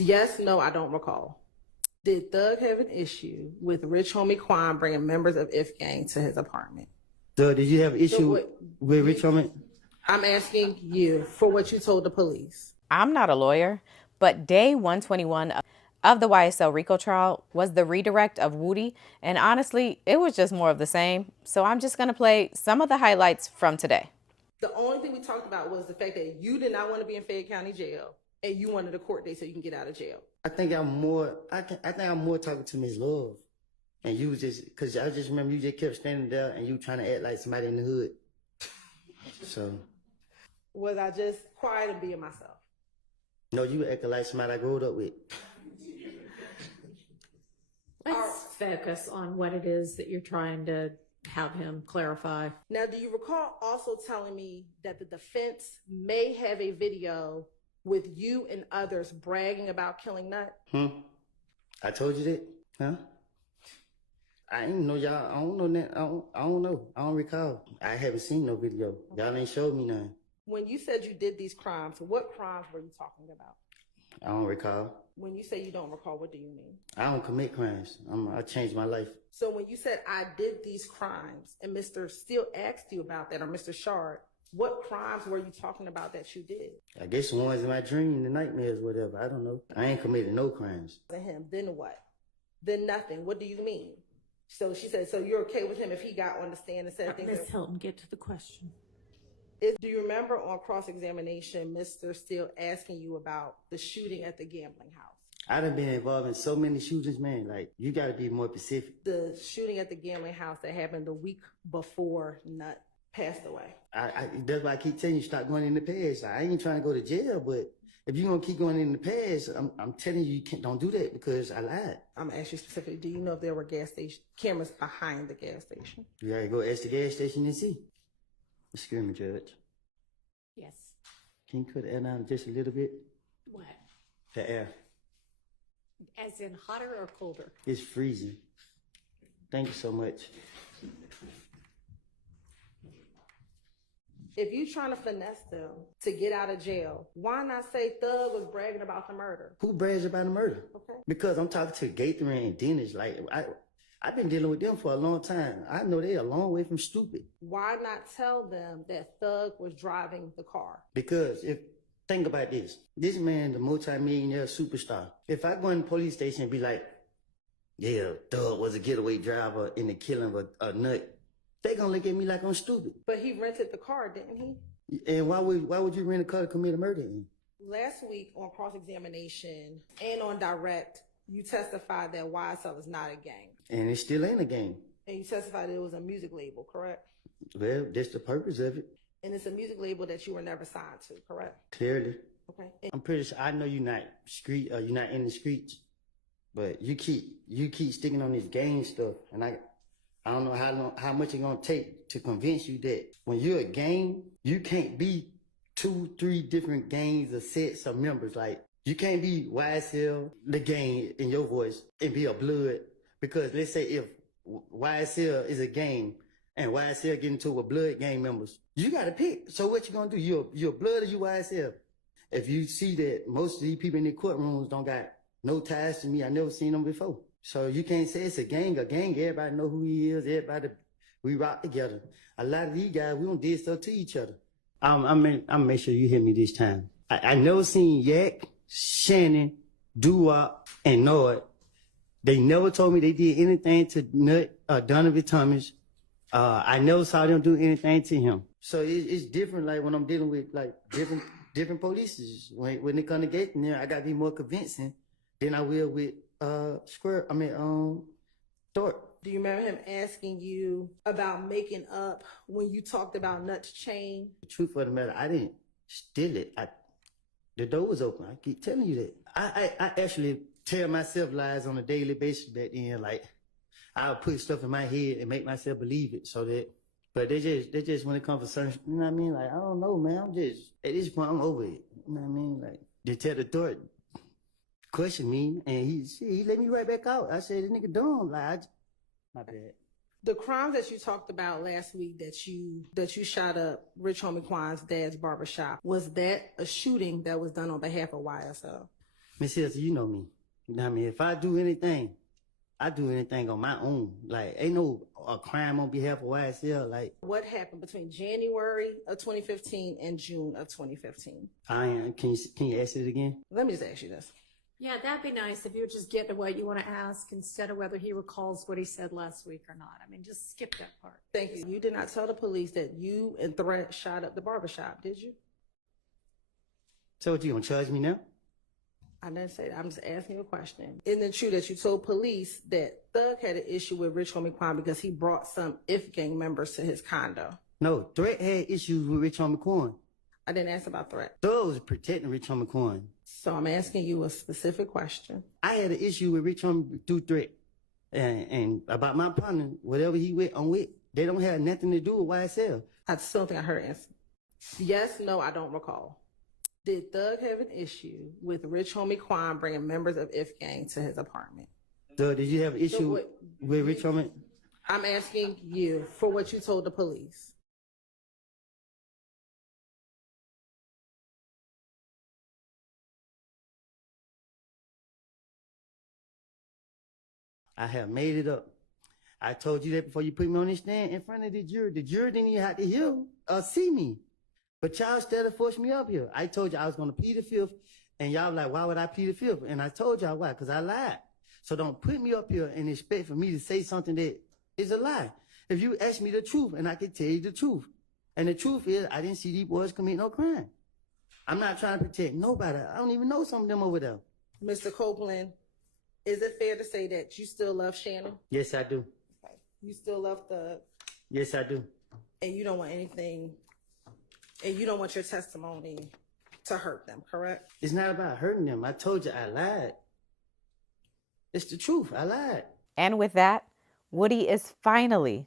Yes, no, I don't recall. Did Thug have an issue with Rich Homie Quan bringing members of If Gang to his apartment? Thug, did you have an issue with Rich Homie? I'm asking you for what you told the police. I'm not a lawyer, but day 121 of the YSL RICO trial was the redirect of Woody, and honestly, it was just more of the same. So I'm just gonna play some of the highlights from today. The only thing we talked about was the fact that you did not want to be in Fayette County Jail, and you wanted a court date so you can get out of jail. I think I'm more talking to Miss Love, and you was just because I just remember you just kept standing there and you trying to act like somebody in the hood. So was I just quiet and being myself? No, you acting like somebody I grew up with. Let's focus on what it is that you're trying to have him clarify. Now, do you recall also telling me that the defense may have a video with you and others bragging about killing Nut? I told you that? Huh? I ain't know y'all. I don't know that. I don't know. I don't recall. I haven't seen no video. Y'all ain't showed me none. When you said you did these crimes, what crimes were you talking about? I don't recall. When you say you don't recall, what do you mean? I don't commit crimes. I changed my life. So when you said I did these crimes and Mr. Steele asked you about that, or Mr. Schardt, what crimes were you talking about that you did? I guess the ones in my dream, the nightmares, whatever. I don't know. I ain't committed no crimes. Him, then what? Then nothing. What do you mean? So she said, so you're okay with him if he got on the stand and said things? Ms. Hylton, get to the question. Do you remember on cross-examination, Mr. Steele asking you about the shooting at the gambling house? I done been involved in so many shootings, man. Like, you got to be more specific. The shooting at the gambling house that happened the week before Nut passed away. That's why I keep telling you, stop going in the past. I ain't trying to go to jail, but if you're going to keep going in the past, I'm telling you, don't do that because I lied. I'm going to ask you specifically, do you know if there were gas station cameras behind the gas station? You got to go ask the gas station and see. Excuse me, Judge. Yes. Can you cut the air down just a little bit? What? The air. As in hotter or colder? It's freezing. Thank you so much. If you're trying to finesse them to get out of jail, why not say Thug was bragging about the murder? Who brags about the murder? Okay. Because I'm talking to Gaither and Dennis. Like, I've been dealing with them for a long time. I know they're a long way from stupid. Why not tell them that Thug was driving the car? Because think about this. This man, the multi-millionaire superstar. If I go in the police station and be like, yeah, Thug was a getaway driver in the killing of a Nut, they gonna look at me like I'm stupid. But he rented the car, didn't he? And why would you rent a car to commit a murder in? Last week on cross-examination and on direct, you testified that YSL is not a gang. And it still ain't a gang. And you testified that it was a music label, correct? Well, that's the purpose of it. And it's a music label that you were never signed to, correct? Clearly. Okay. I'm pretty sure I know you're not you're not in the streets, but you keep sticking on this gang stuff, and I don't know how much it's gonna take to convince you that when you're a gang, you can't be 2-3 different gangs or sets of members. Like, you can't be YSL, the gang in your voice, and be a blood. Because let's say if YSL is a gang and YSL get into with blood gang members, you gotta pick. So what you gonna do? You're blood or you YSL? If you see that most of these people in the courtrooms don't got no ties to me, I never seen them before. So you can't say it's a gang. A gang, everybody know who he is. Everybody, we rock together. A lot of these guys, we don't did stuff to each other. I'm make sure you hear me this time. I never seen Yak, Shannon, Doo-Wop, and Nord. They never told me they did anything to Nut or Donovan Thomas. I never saw them do anything to him. So it's different. Like when I'm dealing with like different police. When it come to getting there, I gotta be more convincing than I will with Thorpe. Do you remember him asking you about making up when you talked about Nut's chain? The truth of the matter, I didn't steal it. The door was open. I keep telling you that. I actually tell myself lies on a daily basis back then. Like, I'll put stuff in my head and make myself believe it so that, but they just when it comes to certain, you know what I mean? Like, I don't know, man. I'm just, at this point, I'm over it. You know what I mean? Like, Detective Thorpe questioned me and he let me right back out. I said, this nigga dumb. Like, my bad. The crimes that you talked about last week that you shot up Rich Homie Quan's dad's barbershop, was that a shooting that was done on behalf of YSL? Miss Hilton, you know me. You know what I mean? If I do anything, I do anything on my own. Like, ain't no a crime on behalf of YSL. Like, What happened between January of 2015 and June of 2015? can you ask it again? Let me just ask you this. Yeah, that'd be nice if you would just get to what you want to ask instead of whether he recalls what he said last week or not. I mean, just skip that part. Thank you. You did not tell the police that you and Threat shot up the barbershop, did you? So what, you gonna charge me now? I didn't say that. I'm just asking you a question. Isn't it true that you told police that Thug had an issue with Rich Homie Quan because he brought some IF gang members to his condo? No, Threat had issues with Rich Homie Quan. I didn't ask about Threat. Thug was protecting Rich Homie Quan. So I'm asking you a specific question. I had an issue with Rich Homie through Threat. And about my partner, whatever he with, I'm with. They don't have nothing to do with YSL. I still don't think I heard an answer. Yes, no, I don't recall. Did Thug have an issue with Rich Homie Quan bringing members of IF gang to his apartment? Thug, did you have an issue with Rich Homie? I'm asking you for what you told the police. I have made it up. I told you that before you put me on the stand in front of the jury. The jury didn't even have to hear or see me. But y'all still forced me up here. I told you I was going to plead the fifth, and y'all like, why would I plead the fifth? And I told y'all why, because I lied. So don't put me up here and expect for me to say something that is a lie. If you ask me the truth, and I can tell you the truth. And the truth is, I didn't see these boys commit no crime. I'm not trying to protect nobody. I don't even know some of them over there. Mr. Copeland, is it fair to say that you still love Shannon? Yes, I do. Okay. You still love Thug? Yes, I do. And you don't want anything, and you don't want your testimony to hurt them, correct? It's not about hurting them. I told you I lied. It's the truth. I lied. And with that, Woody is finally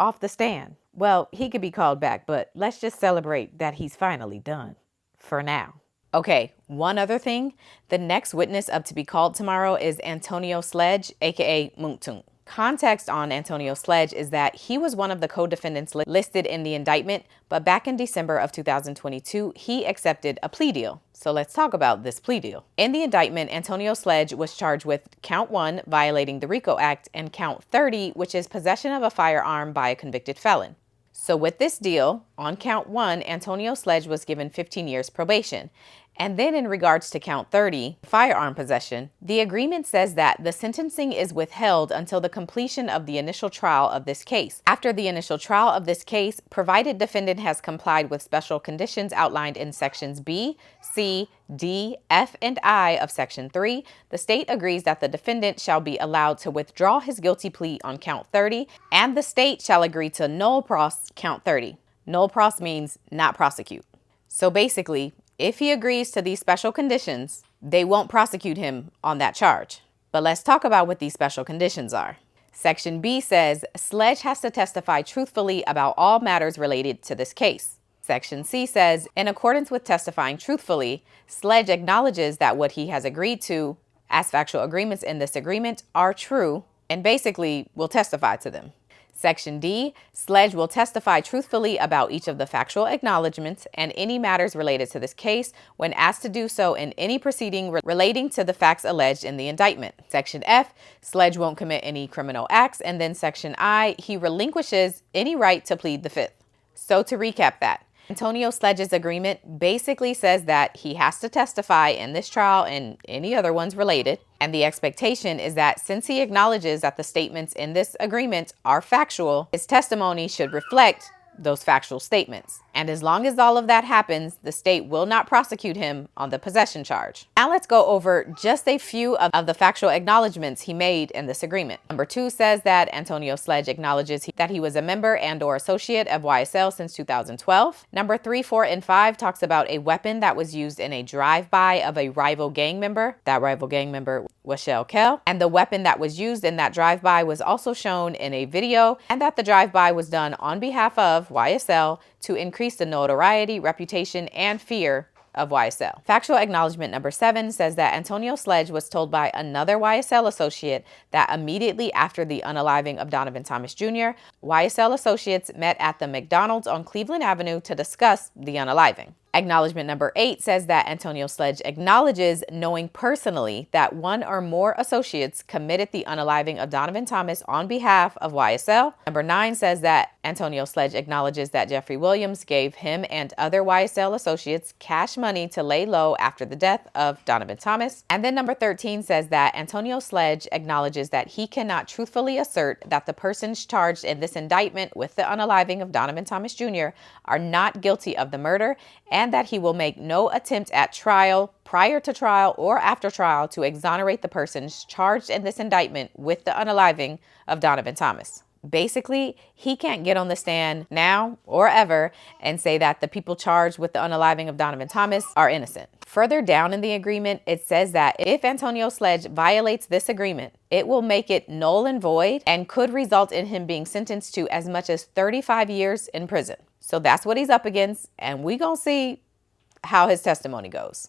off the stand. Well, he could be called back, but let's just celebrate that he's finally done. For now. Okay, one other thing. The next witness up to be called tomorrow is Antonio Sledge, aka Mounk Tounk. Context on Antonio Sledge is that he was one of the co-defendants listed in the indictment, but back in December of 2022, he accepted a plea deal. So let's talk about this plea deal. In the indictment, Antonio Sledge was charged with count 1, violating the RICO Act, and count 30, which is possession of a firearm by a convicted felon. So with this deal, on count 1, Antonio Sledge was given 15 years probation. And then in regards to count 30, firearm possession, the agreement says that the sentencing is withheld until the completion of the initial trial of this case. After the initial trial of this case, provided defendant has complied with special conditions outlined in sections B, C, D, F, and I of section 3, the state agrees that the defendant shall be allowed to withdraw his guilty plea on count 30, and the state shall agree to null pros count 30. Null pros means not prosecute. So basically, if he agrees to these special conditions, they won't prosecute him on that charge. But let's talk about what these special conditions are. Section B says Sledge has to testify truthfully about all matters related to this case. Section C says, in accordance with testifying truthfully, Sledge acknowledges that what he has agreed to as factual agreements in this agreement are true and basically will testify to them. Section D, Sledge will testify truthfully about each of the factual acknowledgements and any matters related to this case when asked to do so in any proceeding relating to the facts alleged in the indictment. Section F, Sledge won't commit any criminal acts. And then Section I, he relinquishes any right to plead the fifth. So to recap that, Antonio Sledge's agreement basically says that he has to testify in this trial and any other ones related. And the expectation is that since he acknowledges that the statements in this agreement are factual, his testimony should reflect those factual statements. And as long as all of that happens, the state will not prosecute him on the possession charge. Now let's go over just a few of the factual acknowledgements he made in this agreement. Number 2 says that Antonio Sledge acknowledges that he was a member and or associate of YSL since 2012. Number 3, 4, and 5 talks about a weapon that was used in a drive-by of a rival gang member. That rival gang member was Shell Kell. And the weapon that was used in that drive-by was also shown in a video, and that the drive-by was done on behalf of YSL to increase the notoriety, reputation, and fear of YSL. Factual acknowledgement number 7 says that Antonio Sledge was told by another YSL associate that immediately after the unaliving of Donovan Thomas Jr., YSL associates met at the McDonald's on Cleveland Avenue to discuss the unaliving. Acknowledgement number 8 says that Antonio Sledge acknowledges knowing personally that one or more associates committed the unaliving of Donovan Thomas on behalf of YSL. Number 9 says that Antonio Sledge acknowledges that Jeffrey Williams gave him and other YSL associates cash money to lay low after the death of Donovan Thomas. And then number 13 says that Antonio Sledge acknowledges that he cannot truthfully assert that the persons charged in this indictment with the unaliving of Donovan Thomas Jr. are not guilty of the murder, and that he will make no attempt at trial, prior to trial, or after trial to exonerate the persons charged in this indictment with the unaliving of Donovan Thomas. Basically, he can't get on the stand now or ever and say that the people charged with the unaliving of Donovan Thomas are innocent. Further down in the agreement, it says that if Antonio Sledge violates this agreement, it will make it null and void and could result in him being sentenced to as much as 35 years in prison. So that's what he's up against, and we gonna see how his testimony goes.